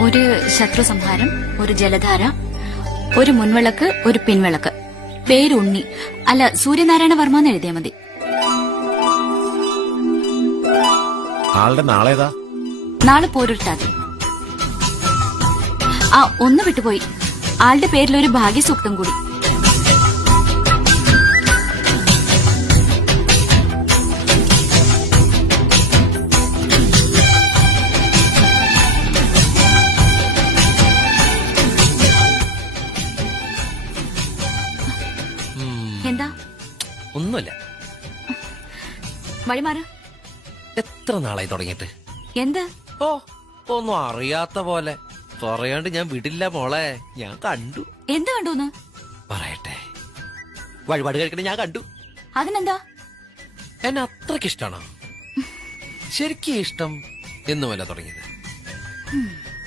ഒരു ശത്രു സംഹാരം, ഒരു ജലധാര, ഒരു മുൻവിളക്ക്, ഒരു പിൻവിളക്ക്. പേര് ഉണ്ണി. അല്ല, സൂര്യനാരായണ വർമ്മ എന്ന് എഴുതിയാ മതി. ആളുടെ നാളേതാ? നാളെ പോരൊരുട്ടാതി. ആ, ഒന്ന് വിട്ടുപോയി. ആളുടെ പേരിൽ ഒരു ഭാഗ്യസൂക്തം കൂടി. എന്താ? ഒന്നുമില്ല. വഴിമാറ്. എത്ര നാളായി തുടങ്ങിയിട്ട്? എന്ത്? ഓ, ഒന്നും അറിയാത്ത പോലെ പറയാണ്ട് ഞാൻ വിടില്ല മോളെ. ഞാൻ കണ്ടു. എന്ത് കണ്ടൂന്ന്? പറയട്ടെ. വഴിപാട് കഴിക്കണ ഞാൻ കണ്ടു. അതിനെന്താ? എന്നെ അത്രക്ക് ഇഷ്ടാണോ? ശരിക്കും ഇഷ്ടം എന്നുമല്ല തുടങ്ങിയത്.